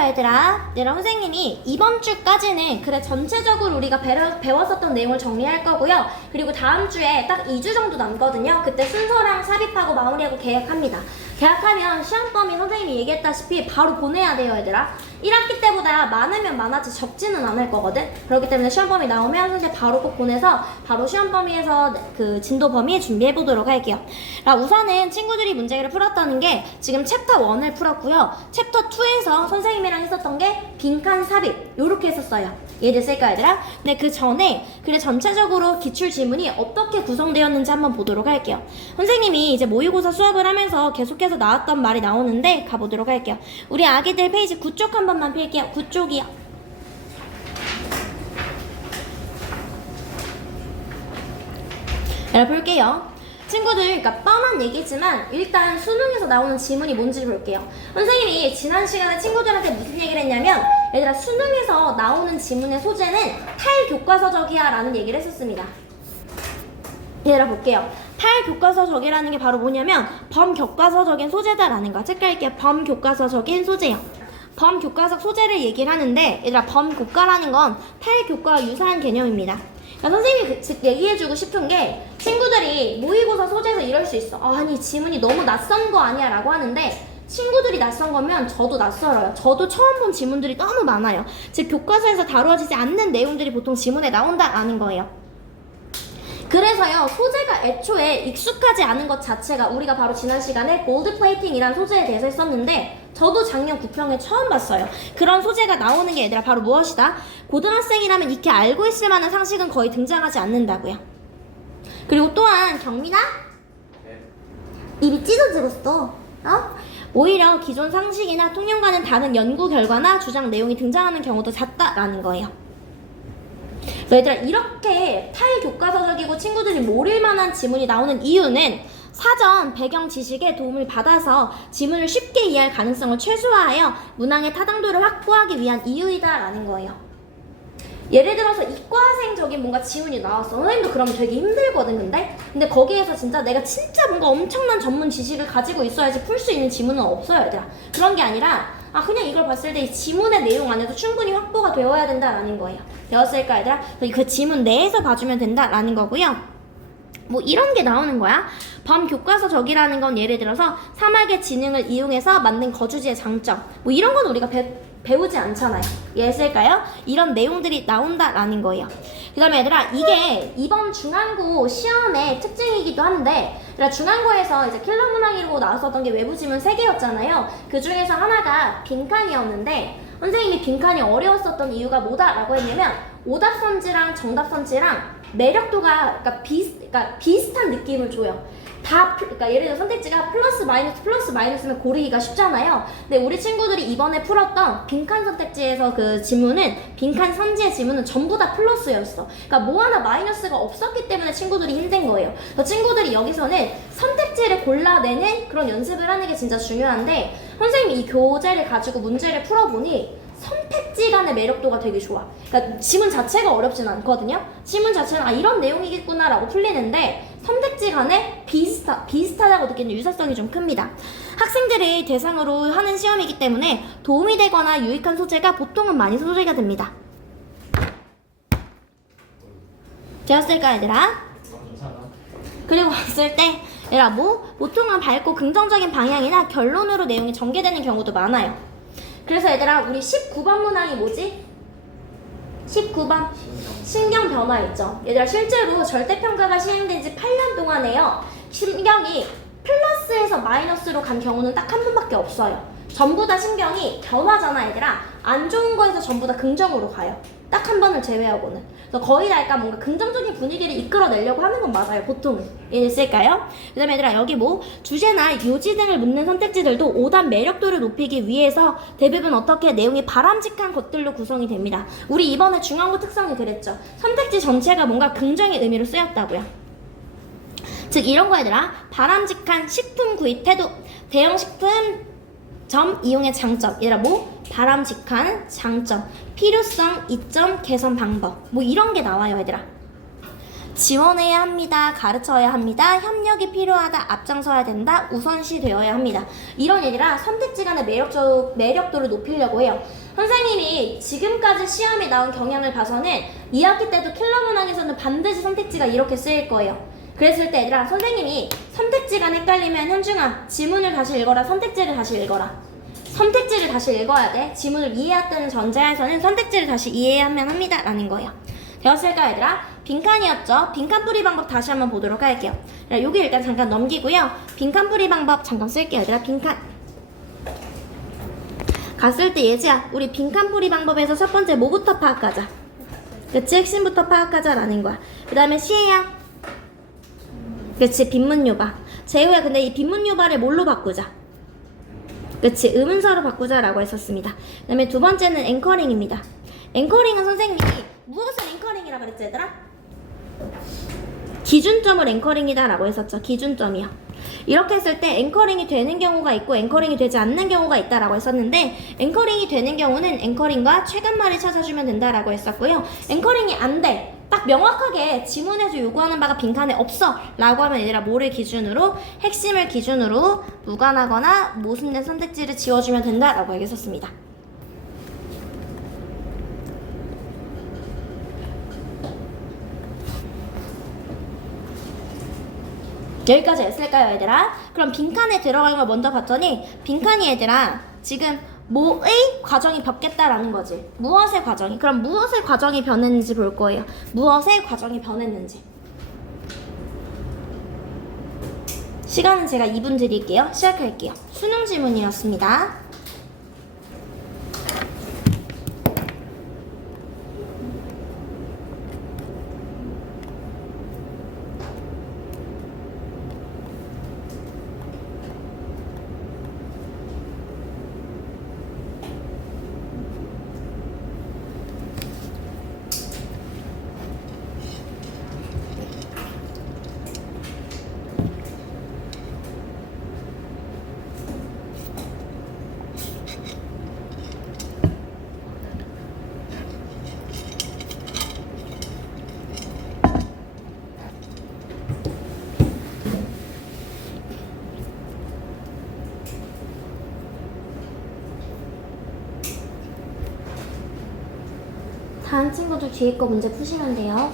볼게요, 얘들아. 얘들아, 선생님이 이번 주까지는 그래 전체적으로 우리가 배워, 배웠었던 내용을 정리할 거고요. 그리고 다음 주에 딱 2주 정도 남거든요. 그때 순서랑 삽입하고 마무리하고 계약합니다. 계약하면 시험 범위 선생님이 얘기했다시피 바로 보내야 돼요, 얘들아. 1학기 때보다 많으면 많았지 적지는 않을 거거든. 그렇기 때문에 시험 범위 나오면 선생님 바로 꼭 보내서 바로 시험 범위에서 그 진도 범위 준비해 보도록 할게요. 자, 우선은 친구들이 문제를 풀었다는 게 지금 챕터 1을 풀었고요. 챕터 2에서 선생님이랑 했었던 게 빈칸 삽입 요렇게 했었어요. 이해됐을까 얘들아? 근데 그 전에 그래 전체적으로 기출 지문이 어떻게 구성되었는지 한번 보도록 할게요. 선생님이 이제 모의고사 수업을 하면서 계속해서 나왔던 말이 나오는데 가보도록 할게요. 우리 아기들 페이지 9쪽 한 번만 필게요. 9쪽이요. 여러분 볼게요. 친구들, 그러니까 뻔한 얘기지만 일단 수능에서 나오는 지문이 뭔지 볼게요. 선생님이 지난 시간에 친구들한테 무슨 얘기를 했냐면 얘들아 수능에서 나오는 지문의 소재는 탈교과서적이야 라는 얘기를 했었습니다. 얘들아 볼게요. 탈교과서적이라는 게 바로 뭐냐면 범교과서적인 소재다라는 거. 체크할게요. 범교과서적인 소재요. 범교과석 소재를 얘기를 하는데 얘들아 범교과라는 건 탈교과와 유사한 개념입니다. 그러니까 선생님이 그- 즉 얘기해주고 싶은 게 친구들이 모의고사 소재에서 이럴 수 있어. 아, 아니 지문이 너무 낯선 거 아니야 라고 하는데 친구들이 낯선 거면 저도 낯설어요. 저도 처음 본 지문들이 너무 많아요. 즉 교과서에서 다루어지지 않는 내용들이 보통 지문에 나온다라는 거예요. 그래서요 소재가 애초에 익숙하지 않은 것 자체가 우리가 바로 지난 시간에 골드 플레이팅이란 소재에 대해서 했었는데 저도 작년 9평에 처음 봤어요. 그런 소재가 나오는 게 얘들아 바로 무엇이다? 고등학생이라면 익히 알고 있을 만한 상식은 거의 등장하지 않는다고요. 그리고 또한 경민아 입이 찢어지겠어. 어? 오히려 기존 상식이나 통념과는 다른 연구 결과나 주장 내용이 등장하는 경우도 잦다라는 거예요. 얘들아 이렇게 탈교과서적이고 친구들이 모를 만한 지문이 나오는 이유는 사전 배경 지식에 도움을 받아서 지문을 쉽게 이해할 가능성을 최소화하여 문항의 타당도를 확보하기 위한 이유이다라는 거예요. 예를 들어서 이과생적인 뭔가 지문이 나왔어. 선생님도 그러면 되게 힘들거든, 근데? 근데 거기에서 진짜 내가 진짜 뭔가 엄청난 전문 지식을 가지고 있어야지 풀 수 있는 지문은 없어요, 얘들아. 그런 게 아니라, 아, 그냥 이걸 봤을 때 이 지문의 내용 안에도 충분히 확보가 되어야 된다라는 거예요. 되었을까, 얘들아? 그 지문 내에서 봐주면 된다라는 거고요. 뭐 이런 게 나오는 거야. 범교과서적이라는 건 예를 들어서 사막의 지능을 이용해서 만든 거주지의 장점. 뭐 이런 건 우리가 배, 배우지 않잖아요. 이해했을까요? 이런 내용들이 나온다라는 거예요. 그 다음에 얘들아, 이게 이번 중앙고 시험의 특징이기도 한데, 중앙고에서 이제 킬러 문항이로 나왔었던 게 외부 지문 3개였잖아요. 그 중에서 하나가 빈칸이었는데, 선생님이 빈칸이 어려웠었던 이유가 뭐다라고 했냐면, 오답 선지랑 정답 선지랑 매력도가 그러니까 비슷, 그러니까 비슷한 느낌을 줘요. 다, 플- 그러니까 예를 들어 선택지가 플러스 마이너스 플러스 마이너스면 고르기가 쉽잖아요. 근데 우리 친구들이 이번에 풀었던 빈칸 선택지에서 그 지문은 빈칸 선지의 지문은 전부 다 플러스였어. 그러니까 뭐 하나 마이너스가 없었기 때문에 친구들이 힘든 거예요. 그래서 친구들이 여기서는 선택지를 골라내는 그런 연습을 하는 게 진짜 중요한데 선생님이 이 교재를 가지고 문제를 풀어보니 선택지 간의 매력도가 되게 좋아. 그러니까 지문 자체가 어렵진 않거든요. 지문 자체는 아 이런 내용이겠구나라고 풀리는데 선택지 간에 비슷하, 비슷하다고 느끼는 유사성이 좀 큽니다. 학생들을 대상으로 하는 시험이기 때문에 도움이 되거나 유익한 소재가 보통은 많이 소재가 됩니다. 되었을까 얘들아? 그리고 봤을 때 얘들아 뭐 보통은 밝고 긍정적인 방향이나 결론으로 내용이 전개되는 경우도 많아요. 그래서 얘들아 우리 19번 문항이 뭐지? 19번 신경 변화 있죠. 얘들아 실제로 절대평가가 시행된 지 8년 동안에요. 신경이 플러스에서 마이너스로 간 경우는 딱 한 번밖에 없어요. 전부 다 신경이 변화잖아 얘들아. 안 좋은 거에서 전부 다 긍정으로 가요. 딱 한 번을 제외하고는. 그래서 거의 다 약간 뭔가 긍정적인 분위기를 이끌어내려고 하는 건 맞아요. 보통은. 이해됐을까요? 그 다음에 얘들아 여기 뭐 주제나 요지 등을 묻는 선택지들도 오답 매력도를 높이기 위해서 대부분 어떻게 내용이 바람직한 것들로 구성이 됩니다. 우리 이번에 중앙고 특성이 그랬죠. 선택지 전체가 뭔가 긍정의 의미로 쓰였다고요. 즉 이런 거 얘들아 바람직한 식품 구입 태도 대형 식품 점 이용의 장점 얘들아 뭐 바람직한 장점 필요성 이점 개선 방법 뭐 이런 게 나와요 얘들아 지원해야 합니다. 가르쳐야 합니다. 협력이 필요하다. 앞장서야 된다. 우선시 되어야 합니다. 이런 얘기라 선택지 간의 매력적, 매력도를 높이려고 해요. 선생님이 지금까지 시험에 나온 경향을 봐서는 2학기 때도 킬러 문항에서는 반드시 선택지가 이렇게 쓰일 거예요. 그랬을 때 얘들아 선생님이 선택지간 헷갈리면 현중아 지문을 다시 읽어라 선택지를 다시 읽어라. 선택지를 다시 읽어야 돼. 지문을 이해했다는 전제하에서는 선택지를 다시 이해하면 합니다 라는 거예요 되었을까 얘들아? 빈칸이었죠? 빈칸 뿌리 방법 다시 한번 보도록 할게요. 자, 여기 일단 잠깐 넘기고요. 빈칸 뿌리 방법 잠깐 쓸게요 얘들아. 빈칸. 갔을 때 예지야 우리 빈칸 뿌리 방법에서 첫 번째 뭐부터 파악하자? 그치? 핵심부터 파악하자라는 거야. 그 다음에 시혜야 그치 빈문요바 재우야 근데 이 빈문요바를 뭘로 바꾸자? 그치 의문사로 바꾸자 라고 했었습니다. 그 다음에 두 번째는 앵커링입니다. 앵커링은 선생님이 무엇을 앵커링이라 그랬지 얘들아? 기준점을 앵커링이다 라고 했었죠 기준점이요. 이렇게 했을 때 앵커링이 되는 경우가 있고 앵커링이 되지 않는 경우가 있다라고 했었는데 앵커링이 되는 경우는 앵커링과 최근말을 찾아주면 된다라고 했었고요. 앵커링이 안돼 딱 명확하게 지문에서 요구하는 바가 빈칸에 없어 라고 하면 얘들아 뭐를 기준으로 핵심을 기준으로 무관하거나 모순된 선택지를 지워주면 된다 라고 얘기했었습니다 여기까지 했을까요, 얘들아? 그럼 빈칸에 들어가는 걸 먼저 봤더니 빈칸이 얘들아 지금 뭐의 과정이 바뀌었다라는 거지. 무엇의 과정이? 그럼 무엇의 과정이 변했는지 볼 거예요. 무엇의 과정이 변했는지. 시간은 제가 2분 드릴게요. 시작할게요. 수능 질문이었습니다. 다른 친구들 뒤에 거 문제 푸시면 돼요.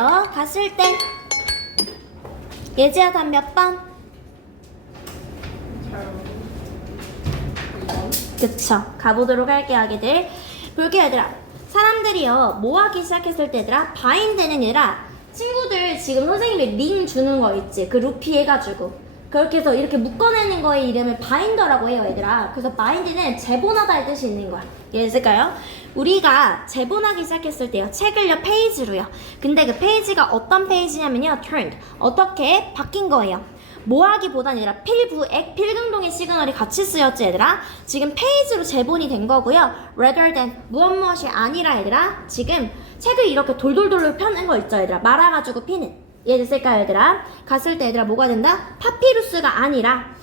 할게요. 갔을 때 예지야 답 몇 번? 그쵸. 가보도록 할게요, 아기들. 볼게요, 얘들아. 사람들이요, 뭐 하기 시작했을 때, 얘들아? 바인드는 얘들아, 친구들 지금 선생님이 링 주는 거 있지? 그 루피 해가지고. 그렇게 해서 이렇게 묶어내는 거의 이름을 바인더라고 해요, 얘들아. 그래서 바인드는 재본하다의 뜻이 있는 거야. 이해했을까요? 우리가 재본하기 시작했을 때요, 책을요, 페이지로요. 근데 그 페이지가 어떤 페이지냐면요, turned. 어떻게 바뀐 거예요. 뭐하기보단 얘들아 필부액 필경동의 시그널이 같이 쓰였지 얘들아. 지금 페이지로 재본이 된 거고요. rather than 무엇 무엇이 아니라 얘들아. 지금 책을 이렇게 돌돌돌돌 펴는 거 있죠 얘들아. 말아가지고 피는. 이해됐을까요 얘들아? 갔을 때 얘들아 뭐가 된다? 파피루스가 아니라.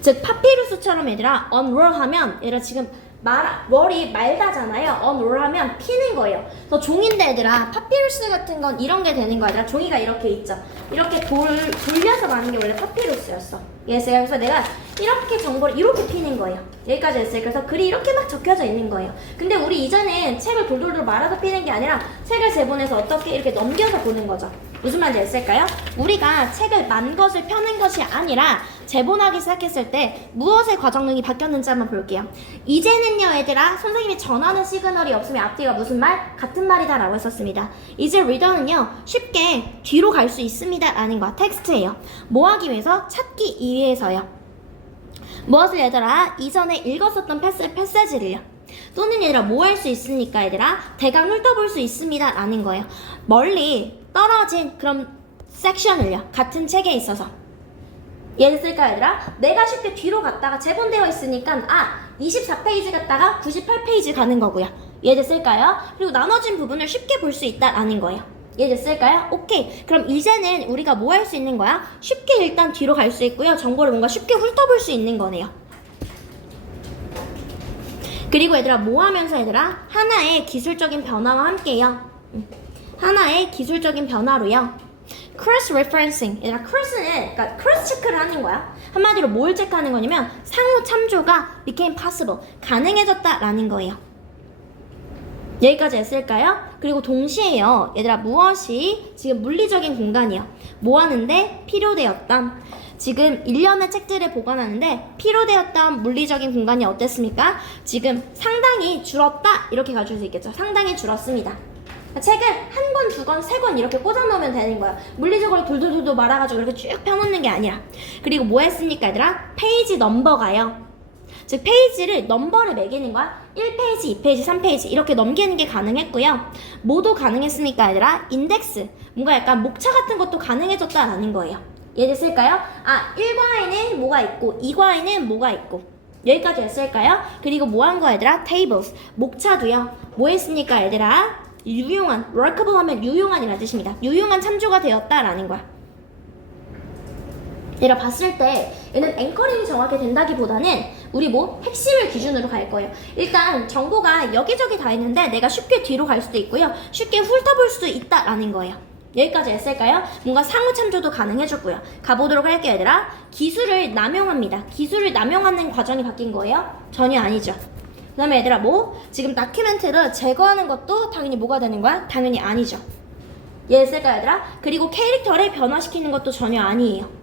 즉 파피루스처럼 얘들아 unroll 하면 얘들아 지금 말, 월이 말다잖아요. 언롤 하면 피는 거예요. 그래서 종인데 얘들아, 파피루스 같은 건 이런 게 되는 거야. 종이가 이렇게 있죠. 이렇게 돌, 돌려서 가는 게 원래 파피루스였어. 예스요. 그래서 내가 이렇게 정보를 이렇게 피는 거예요. 여기까지 했어요. 그래서 글이 이렇게 막 적혀져 있는 거예요. 근데 우리 이전엔 책을 돌돌돌 말아서 피는 게 아니라 책을 제본해서 어떻게 이렇게 넘겨서 보는 거죠. 무슨 말인지 아실까요? 우리가 책을 만 것을 펴는 것이 아니라 제본하기 시작했을 때 무엇의 과정능이 바뀌었는지 한번 볼게요. 이제는요, 얘들아, 선생님이 전하는 시그널이 없으면 앞뒤가 무슨 말? 같은 말이다 라고 했었습니다. 이제 리더는요, 쉽게 뒤로 갈 수 있습니다 라는 거 텍스트예요. 뭐 하기 위해서? 찾기 위해서요. 무엇을 얘들아? 이전에 읽었었던 패스, 패스지를요. 또는 얘들아 뭐 할 수 있습니까 얘들아? 대강 훑어볼 수 있습니다 라는 거예요. 멀리 떨어진 그런 섹션을요. 같은 책에 있어서. 예를 쓸까 얘들아? 내가 쉽게 뒤로 갔다가 재본되어 있으니까 아 24페이지 갔다가 98페이지 가는 거고요. 예를 쓸까요? 그리고 나눠진 부분을 쉽게 볼 수 있다라는 거예요. 쓸까요? 오케이. 그럼 이제는 우리가 뭐 할 수 있는 거야? 쉽게 일단 뒤로 갈 수 있고요. 정보를 뭔가 쉽게 훑어볼 수 있는 거네요. 그리고 얘들아 뭐 하면서 얘들아 하나의 기술적인 변화와 함께요. 음. 하나의 기술적인 변화로요. cross referencing. 얘들아 cross는 그러니까 cross 체크를 하는 거야. 한마디로 뭘 체크하는 거냐면 상호 참조가 became possible 가능해졌다라는 거예요. 여기까지 했을까요? 그리고 동시에요. 얘들아 무엇이 지금 물리적인 공간이요. 뭐 하는데 필요되었던 지금 1년의 책들을 보관하는데 필요되었던 물리적인 공간이 어땠습니까? 지금 상당히 줄었다 이렇게 가질 수 있겠죠. 상당히 줄었습니다. 책을 한 권, 두 권, 세 권 이렇게 꽂아 놓으면 되는 거야. 물리적으로 돌돌돌돌 말아가지고 이렇게 쭉 펴놓는 게 아니라. 그리고 뭐 했습니까, 얘들아? 페이지 넘버가요. 즉, 페이지를 넘버를 매기는 거야. 1페이지, 2페이지, 3페이지 이렇게 넘기는 게 가능했고요. 뭐도 가능했습니까, 얘들아? 인덱스. 뭔가 약간 목차 같은 것도 가능해졌다라는 거예요. 쓸까요? 아, 1과에는 뭐가 있고, 2과에는 뭐가 있고. 여기까지 했을까요? 그리고 뭐 한 거 얘들아? tables. 목차도요. 뭐 했습니까, 얘들아? 유용한, workable 하면 유용한이라는 뜻입니다. 유용한 참조가 되었다라는 거야. 내가 봤을 때 얘는 앵커링이 정확히 된다기보다는 우리 뭐 핵심을 기준으로 갈 거예요. 일단 정보가 여기저기 다 있는데 내가 쉽게 뒤로 갈 수도 있고요. 쉽게 훑어볼 수도 있다라는 거예요. 여기까지 했을까요? 뭔가 상호 참조도 가능해졌고요. 가보도록 할게요, 얘들아. 기술을 남용합니다. 기술을 남용하는 과정이 바뀐 거예요? 전혀 아니죠. 그 다음에 얘들아 뭐? 지금 다큐멘트를 제거하는 것도 당연히 뭐가 되는 거야? 당연히 아니죠. 예했을까요, 얘들아? 그리고 캐릭터를 변화시키는 것도 전혀 아니에요.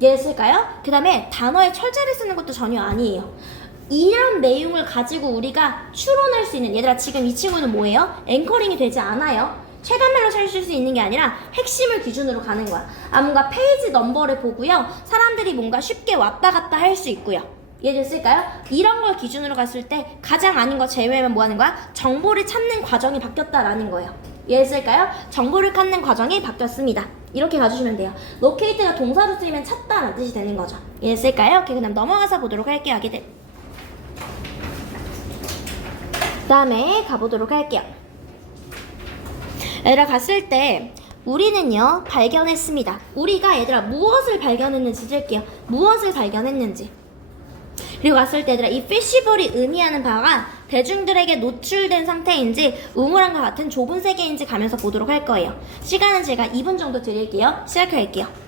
예했을까요? 그 다음에 단어의 철자를 쓰는 것도 전혀 아니에요. 이런 내용을 가지고 우리가 추론할 수 있는 얘들아 지금 이 친구는 뭐예요? 앵커링이 되지 않아요. 최단말로 찾을 수 있는 게 아니라 핵심을 기준으로 가는 거야. 아 뭔가 페이지 넘버를 보고요. 사람들이 뭔가 쉽게 왔다 갔다 할 수 있고요. 쓸까요? 이런 걸 기준으로 갔을 때 가장 아닌 거 제외하면 뭐 하는 거야? 정보를 찾는 과정이 바뀌었다라는 거예요. 쓸까요? 정보를 찾는 과정이 바뀌었습니다. 이렇게 가주시면 돼요. locate가 동사로 쓰이면 찾다라는 뜻이 되는 거죠. 예를 쓸까요? 오케이, 그럼 넘어가서 보도록 할게요, 아기들. 그 다음에 가보도록 할게요. 얘들아 갔을 때 우리는요 발견했습니다. 우리가 얘들아 무엇을 발견했는지 쓸게요. 무엇을 발견했는지. 그리고 갔을 때 얘들아 이 피시볼이 의미하는 바가 대중들에게 노출된 상태인지 우물함과 같은 좁은 세계인지 가면서 보도록 할 거예요. 시간은 제가 2분 정도 드릴게요. 시작할게요.